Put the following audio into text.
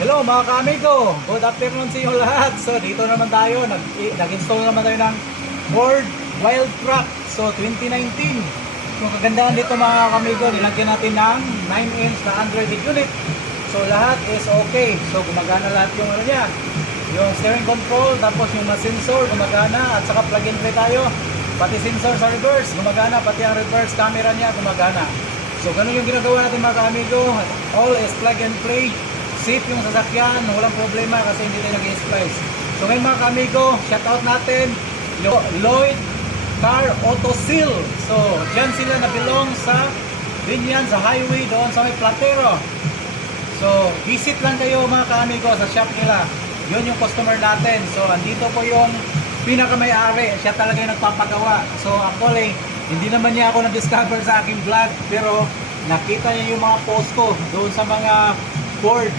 Hello mga ka-amigo, good afternoon sa inyo lahat. So dito naman tayo, nag-install naman tayo ng Ford Wildtrak. So 2019. Yung kagandahan dito mga ka-amigo, nilagyan natin ng 9-inch na Android unit. So lahat is okay. So gumagana lahat yung ano niya, yung steering control, tapos yung mga sensor gumagana, at saka plug and play tayo. Pati sensor sa reverse gumagana, pati ang reverse camera niya gumagana. So ganun yung ginagawa natin mga ka-amigo. All is plug and play. Safe yung sasakyan, walang problema kasi hindi tayo nag-splice. So ngayon mga ka-amigo, shoutout natin Lloyd Car Auto Seal. So dyan sila na-belong sa Binyan, sa highway doon sa may Platero. So visit lang kayo mga ka-amigo sa shop nila. Yun yung customer natin. So andito po yung pinaka-may-ari, siya talaga yung nagpapagawa. So actually, hindi naman niya ako na-discover sa aking vlog, pero nakita niya yung mga post ko doon sa mga Ford